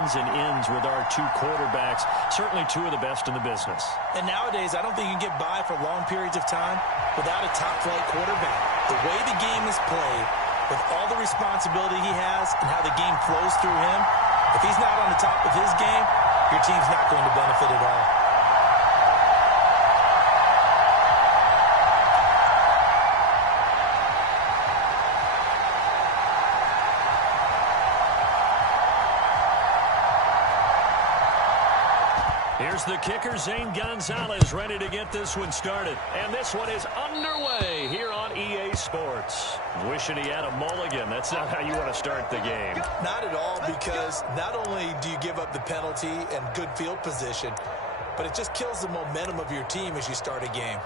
And ends with our two quarterbacks, certainly two of the best in the business. And nowadays, I don't think you can get by for long periods of time without a top-flight quarterback. The way the game is played, with all the responsibility he has and how the game flows through him, if he's not on the top of his game, your team's not going to benefit at all. Here's the kicker, Zane Gonzalez, ready to get this one started. And this one is underway here on EA Sports. Wishing he had a mulligan. That's not how you want to start the game. Not at all, because not only do you give up the penalty and good field position, but it just kills the momentum of your team as you start a game.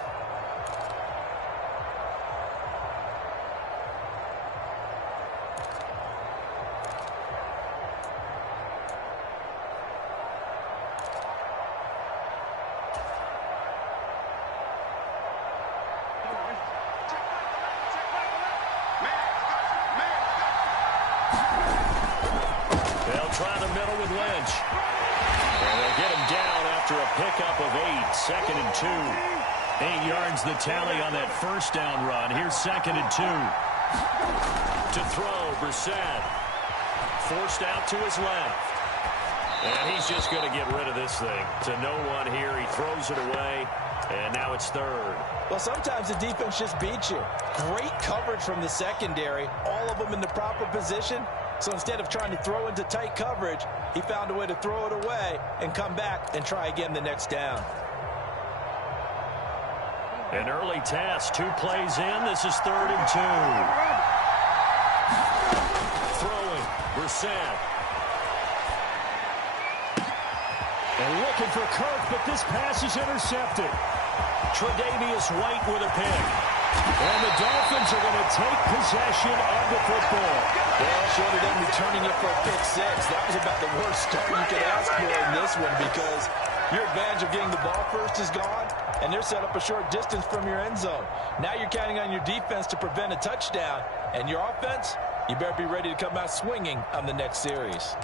Try the middle with Lynch. And they'll get him down after a pickup of 8. 2nd and 2. 8 yards the tally on that first down run. Here's 2nd and 2. To throw, Brissett. Forced out to his left. And he's just going to get rid of this thing. To no one here. He throws it away. And now it's 3rd. Well, sometimes the defense just beats you. Great coverage from the secondary. All of them in the proper position. So instead of trying to throw into tight coverage, he found a way to throw it away and come back and try again the next down. An early task, 2 plays in. This is 3rd and 2. Throwing, Brissett. And looking for Kirk, but this pass is intercepted. Tre'Davious White with a pick. And the Dolphins are going to take possession of the football. Well, short of them returning it for a pick 6, that was about the worst start you could ask for in this one, because your advantage of getting the ball first is gone, and they're set up a short distance from your end zone. Now you're counting on your defense to prevent a touchdown, and your offense, you better be ready to come out swinging on the next series.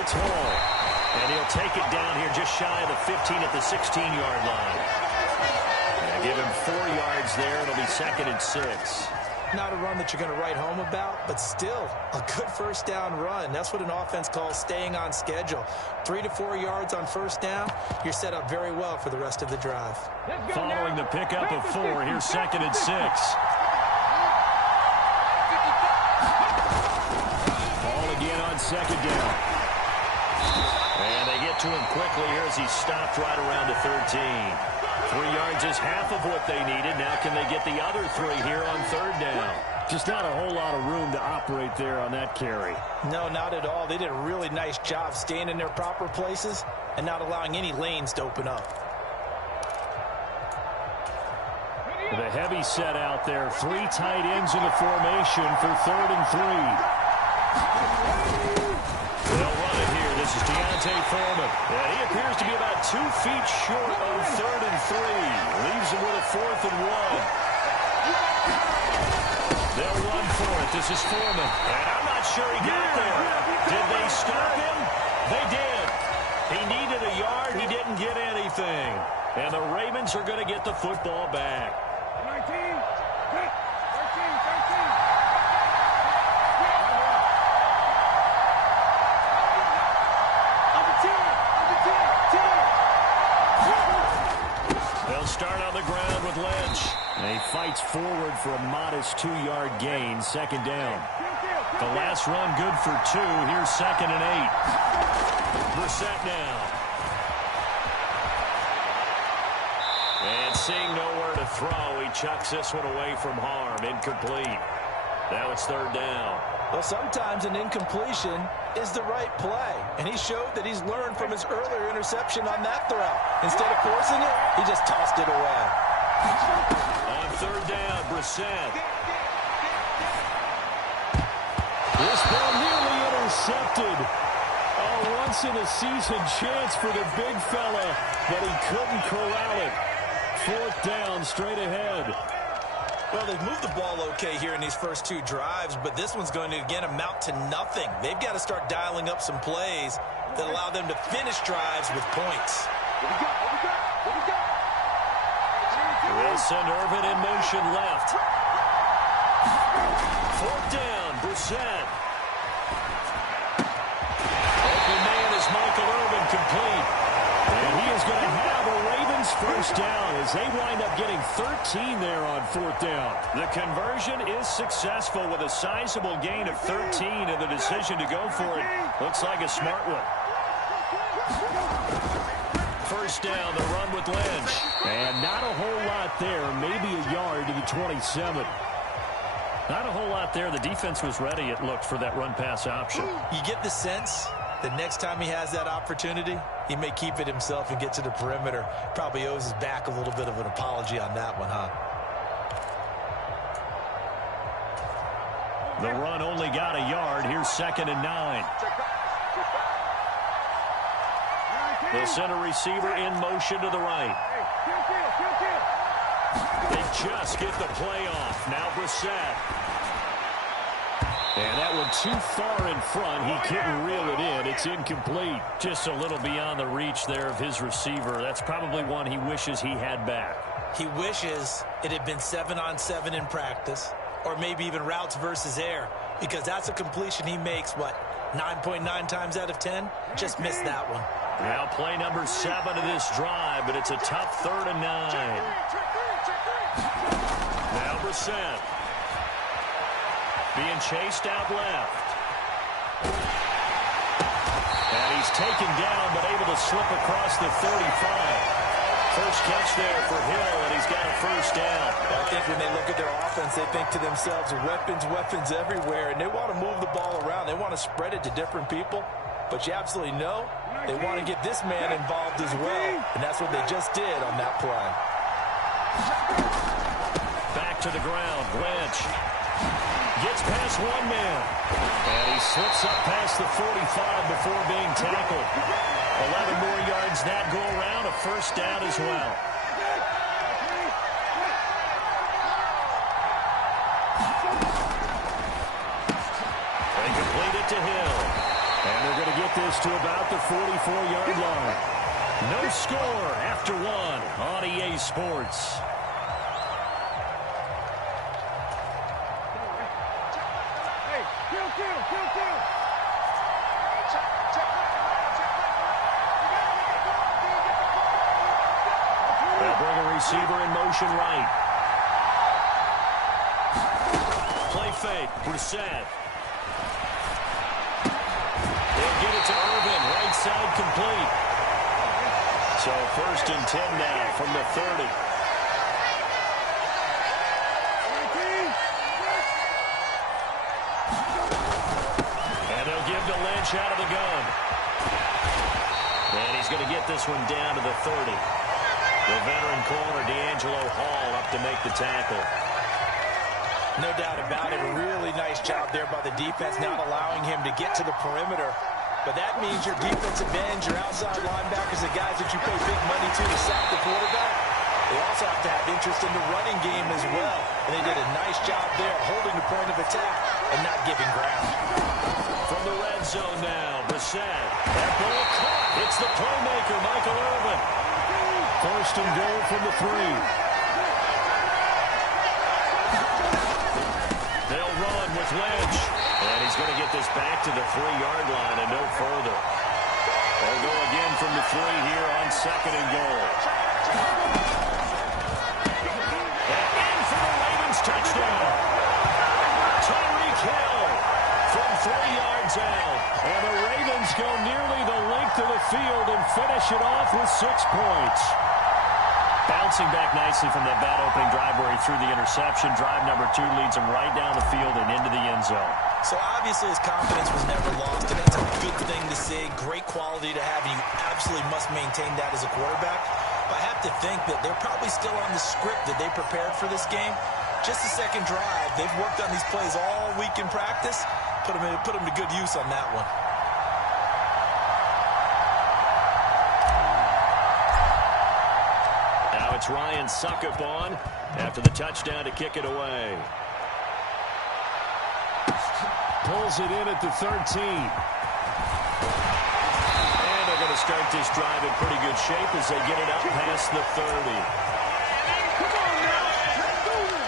It's Hall. And he'll take it down here just shy of the 15 at the 16-yard line. And give him 4 yards there. It'll be 2nd and 6. Not a run that you're going to write home about, but still a good first down run. That's what an offense calls staying on schedule. 3 to 4 yards on first down, you're set up very well for the rest of the drive. Following the pickup of 4, here's 2nd and 6. Ball again on 2nd down. And they get to him quickly here as he stopped right around the 13. 3 yards is half of what they needed. Now can they get the other 3 here on 3rd down? Just not a whole lot of room to operate there on that carry. No, not at all. They did a really nice job staying in their proper places and not allowing any lanes to open up. The heavy set out there. 3 tight ends in the formation for 3rd and 3. They'll run it here. This is D'Onta Foreman. And he appears to be about 2 feet short of 3rd and 3. Leaves him with a 4th and 1. They'll run for it. This is Foreman. And I'm not sure he got there. Did they stop him? They did. He needed a yard. He didn't get anything. And the Ravens are going to get the football back. 19, 13, 13. They'll start on the ground with Lynch. And he fights forward for a modest 2-yard gain. 2nd down. The last run good for 2. Here's 2nd and 8. Brissett now. And seeing nowhere to throw, he chucks this one away from harm. Incomplete. Now it's 3rd down. Well, sometimes an incompletion is the right play, and he showed that he's learned from his earlier interception on that throw. Instead of forcing it, he just tossed it away. On 3rd down, Brissett. This ball nearly intercepted. A once-in-a-season chance for the big fella, but he couldn't corral it. Fourth down, straight ahead. Well, they've moved the ball okay here in these first two drives, but this one's going to, again, amount to nothing. They've got to start dialing up some plays that allow them to finish drives with points. They'll send Irvin in motion left. Fourth down, Brissett. Open man is Michael Irvin, complete. And he is going to have a Ravens first down as they wind up getting 13 there on fourth down. The conversion is successful with a sizable gain of 13, and the decision to go for it looks like a smart one. First down, the run with Lynch. And not a whole lot there, maybe a yard to the 27. Not a whole lot there. The defense was ready, it looked, for that run-pass option. You get the sense that next time he has that opportunity, he may keep it himself and get to the perimeter. Probably owes his back a little bit of an apology on that one, huh? The run only got a yard. Here's 2nd and 9. They'll send a receiver in motion to the right. They just get the play off. Now Brissett. And that one too far in front. He couldn't reel it in. It's incomplete. Just a little beyond the reach there of his receiver. That's probably one he wishes he had back. He wishes it had been 7-on-7 in practice, or maybe even routes versus air, because that's a completion he makes, what, 9.9 times out of 10? Just missed that one. Now play number 7 of this drive, but it's a tough 3rd and 9. Now Brissett. Being chased out left. And he's taken down, but able to slip across the 35. First catch there for Hill, and he's got a first down. I think when they look at their offense, they think to themselves, weapons, weapons everywhere, and they want to move the ball around. They want to spread it to different people, but you absolutely know they want to get this man involved as well, and that's what they just did on that play. Back to the ground, Lynch. Gets past one man. And he slips up past the 45 before being tackled. 11 more yards that go around, a first down as well. They complete it to Hill. And they're going to get this to about the 44-yard line. No score after one on EA Sports. They'll bring a receiver in motion right. Play fake, Brissett. They'll get it to Irvin, right side complete. So 1st and 10 now from the 30. And they'll give to Lynch out of the gun. And he's going to get this one down to the 30. The veteran corner, D'Angelo Hall, up to make the tackle. No doubt about it. A really nice job there by the defense, not allowing him to get to the perimeter. But that means your defensive ends, your outside linebackers, the guys that you pay big money to sack the quarterback, they also have to have interest in the running game as well. And they did a nice job there holding the point of attack and not giving ground. From the red zone now, Brissett. That ball caught. It's the playmaker, Michael Irvin. First and goal from the 3. They'll run with Lynch. And he's going to get this back to the 3-yard line and no further. They'll go again from the 3 here on 2nd and goal. And in for the Ravens touchdown. Tyreek Hill from 3 yards out. And the Ravens go nearly the length of the field and finish it off with 6 points. Bouncing back nicely from that bad opening drive where he threw the interception. Drive number 2 leads him right down the field and into the end zone. So obviously his confidence was never lost, and that's a good thing to see. Great quality to have. You absolutely must maintain that as a quarterback. But I have to think that they're probably still on the script that they prepared for this game. Just the second drive. They've worked on these plays all week in practice. put him to good use on that one. Now it's Ryan Suckup on after the touchdown to kick it away. Pulls it in at the 13. And they're going to start this drive in pretty good shape as they get it up past the 30. Come on now. Let's do it.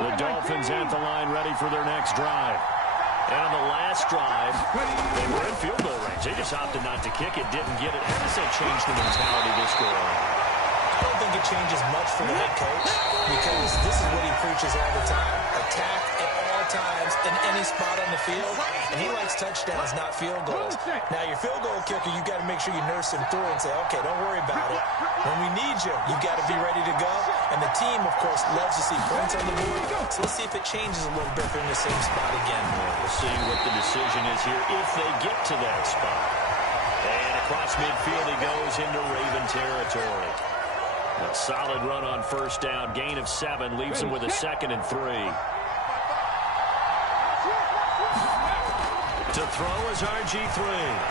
The Dolphins at the line ready for their next drive. And on the last drive, they were in field goal range. They just opted not to kick it, didn't get it. How does that change the mentality this go on? I don't think it changes much for the head coach because this is what he preaches all the time. Attack at all times in any spot on the field. And he likes touchdowns, not field goals. Now, your field goal kicker, you've got to make sure you nurse him through and say, okay, don't worry about it. When we need you, you've got to be ready to go. And the team, of course, loves to see points on the board. So let's see if it changes a little bit if they're in the same spot again. We'll see what the decision is here if they get to that spot. And across midfield he goes into Raven territory. A solid run on first down. Gain of 7 leaves him with a 2nd and 3. To throw is RG3.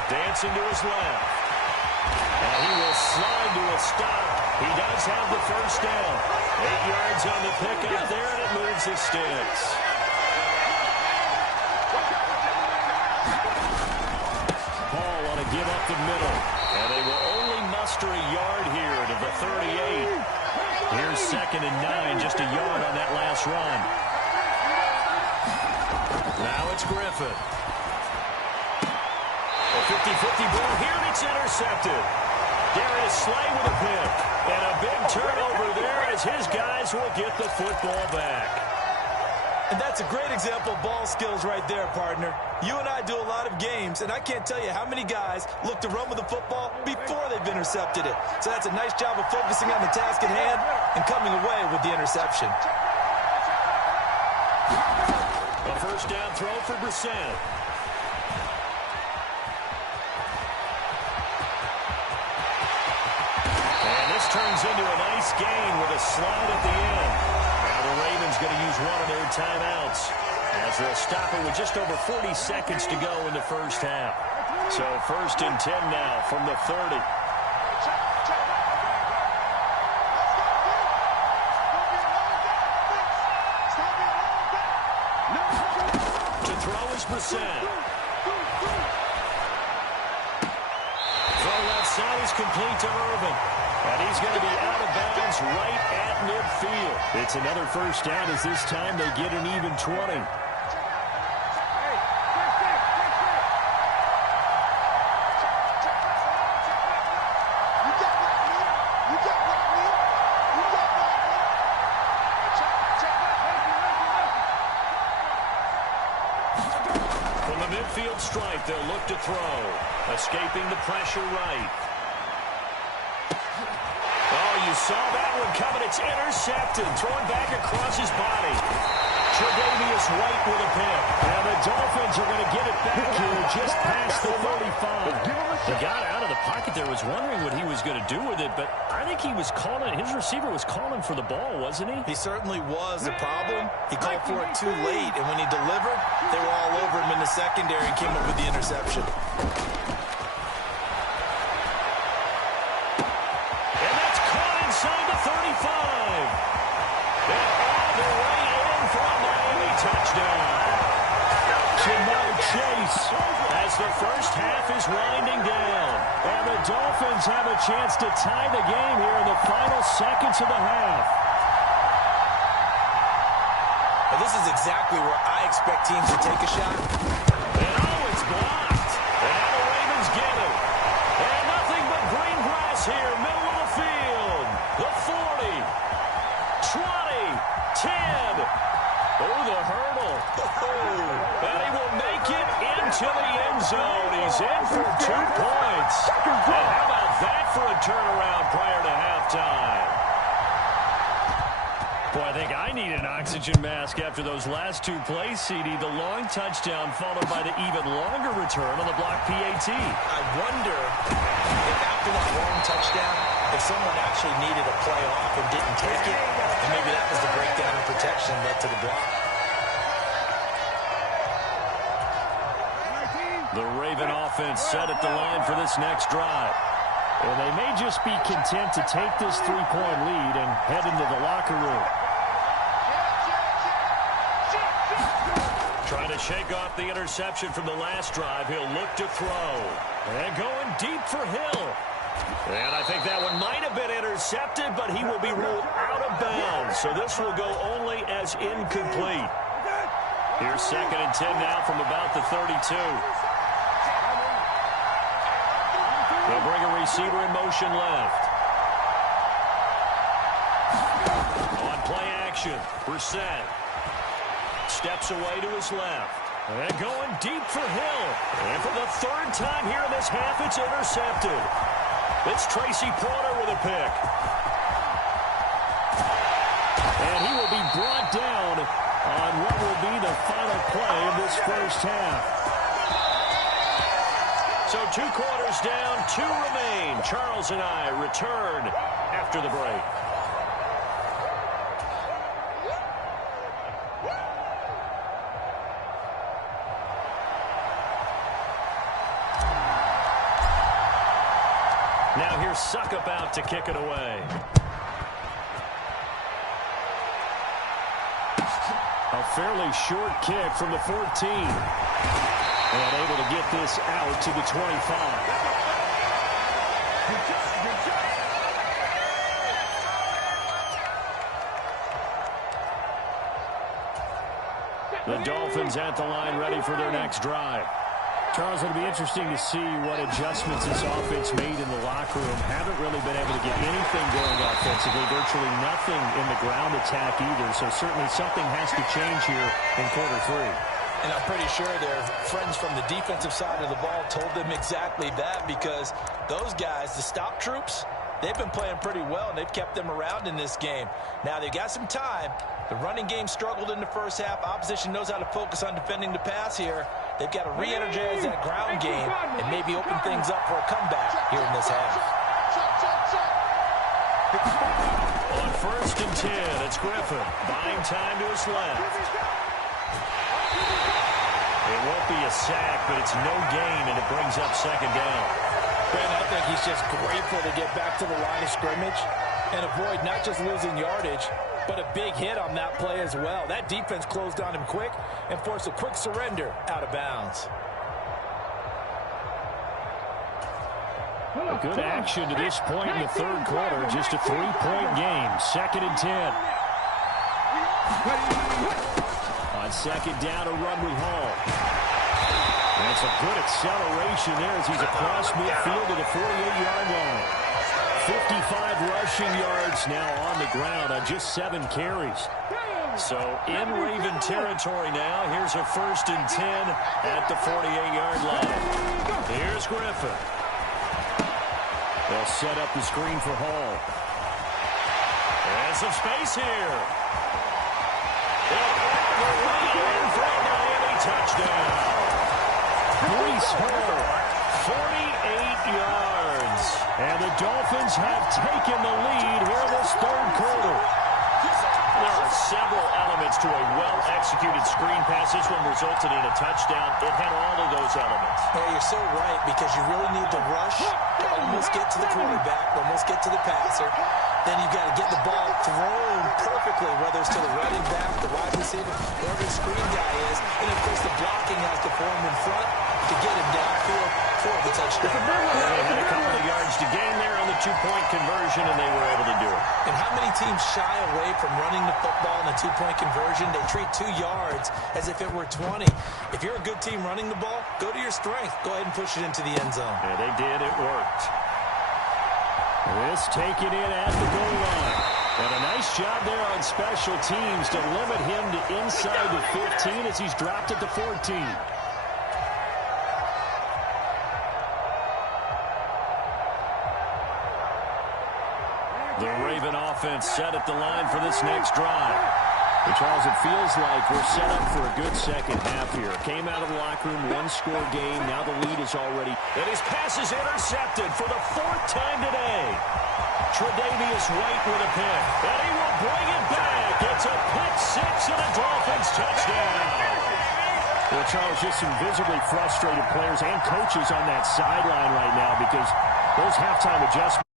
Dancing to his left. And he will slide to a stop. He does have the first down. 8 yards on the pickup there, and it moves the sticks. Ball on a give up the middle. And they will only muster a yard here to the 38. Here's 2nd and 9, just a yard on that last run. Now it's Griffin. A 50-50 ball here, and it's intercepted. Darius Slay with a pick. And a big turnover there as his guys will get the football back. And that's a great example of ball skills right there, partner. You and I do a lot of games, and I can't tell you how many guys look to run with the football before they've intercepted it. So that's a nice job of focusing on the task at hand and coming away with the interception. A first down throw for Brissett. And this turns into a nice gain with a slide at the end. Now the Ravens going to use one of their timeouts as they'll stop it with just over 40 seconds to go in the first half. So 1st and 10 now from the 30. To throw is Brissett. Throw left side is complete to Irvin. And he's going to be out of bounds right at midfield. It's another first down as this time they get an even 20. From the midfield stripe, they'll look to throw. Escaping the pressure right. You saw that one coming. It's intercepted. Thrown back across his body. Tre'Davious White with a pick. And the Dolphins are going to get it back here just past the 35. He got out of the pocket there. Was wondering what he was going to do with it, but I think he was calling. His receiver was calling for the ball, wasn't he? He certainly was. The problem, he called for it too late, and when he delivered, they were all over him in the secondary and came up with the interception. Inside the 35. And all the way in for a Miami touchdown. Ja'Marr Chase as the first half is winding down. And the Dolphins have a chance to tie the game here in the final seconds of the half. Well, this is exactly where I expect teams to take a shot. And oh, it's blocked. And now the Ravens get it. And nothing but green grass here, middle of the field. The 40, 20, 10. Oh, the hurdle. And he will make it into the end zone. He's in for 2 points. And how about that for a turnaround prior to halftime? Boy, I think I need an oxygen mask after those last two plays, CD. The long touchdown followed by the even longer return on the block PAT. I wonder if after that long touchdown, if someone actually needed a play off and didn't take it, and maybe that was the breakdown in protection that led to the block. The Raven offense set at the line for this next drive. And they may just be content to take this three-point lead and head into the locker room. Trying to shake off the interception from the last drive. He'll look to throw. And going deep for Hill. And I think that one might have been intercepted, but he will be ruled out of bounds. So this will go only as incomplete. Here's 2nd and 10 now from about the 32. They'll bring a receiver in motion left. On play action, Brissett steps away to his left. And going deep for Hill. And for the 3rd time here in this half, it's intercepted. It's Tracy Porter with a pick. And he will be brought down on what will be the final play of this first half. So 2 quarters down, 2 remain. Charles and I return after the break. Now here's Suckup out to kick it away. A fairly short kick from the 14. And able to get this out to the 25. The Dolphins at the line ready for their next drive. Charles, it'll be interesting to see what adjustments this offense made in the locker room. Haven't really been able to get anything going offensively. Virtually nothing in the ground attack either. So certainly something has to change here in quarter 3. And I'm pretty sure their friends from the defensive side of the ball told them exactly that, because those guys, the stop troops, they've been playing pretty well, and they've kept them around in this game. Now, they've got some time. The running game struggled in the first half. Opposition knows how to focus on defending the pass here. They've got to re-energize that ground game and maybe open things up for a comeback here in this half. On 1st and 10, it's Griffin. Buying time to his left. It won't be a sack, but it's no gain, and it brings up 2nd down. Ben, I think he's just grateful to get back to the line of scrimmage and avoid not just losing yardage, but a big hit on that play as well. That defense closed on him quick and forced a quick surrender out of bounds. A good action to this point in the 3rd quarter. Just a 3-point game. 2nd and 10. On 2nd down, a run with Hall. That's a good acceleration there as he's across midfield to the 48-yard line. 55 rushing yards now on the ground on just 7 carries. So in Raven territory now. Here's a 1st and 10 at the 48-yard line. Here's Griffin. They'll set up the screen for Hall. And some space here. For a Miami touchdown. Breece Hall, 48 yards. and the Dolphins have taken the lead here in this 3rd quarter. There are several elements to a well-executed screen pass. This one resulted in a touchdown. It had all of those elements. Yeah, you're so right, because you really need to rush to almost get to the quarterback, almost get to the passer. Then you've got to get the ball thrown perfectly, whether it's to the running back, the wide receiver, whoever the screen guy is. And, of course, the blocking has to form in front to get him downfield for the touchdown. They had a couple of yards to gain there on the 2-point conversion, and they were able to do it. And how many teams shy away from running the football in a 2-point conversion? They treat 2 yards as if it were 20. If you're a good team running the ball, go to your strength. Go ahead and push it into the end zone. Yeah, they did. It worked. This taken in at the goal line. And a nice job there on special teams to limit him to inside the 15 as he's dropped at the 14. The Raven offense set at the line for this next drive. Well, Charles, it feels like we're set up for a good second half here. Came out of the locker room, one-score game. Now the lead is already... And his pass is intercepted for the 4th time today. Tre'Davious White with a pick. And he will bring it back. It's a pick six and a Dolphins touchdown. Well, Charles, just some visibly frustrated players and coaches on that sideline right now because those halftime adjustments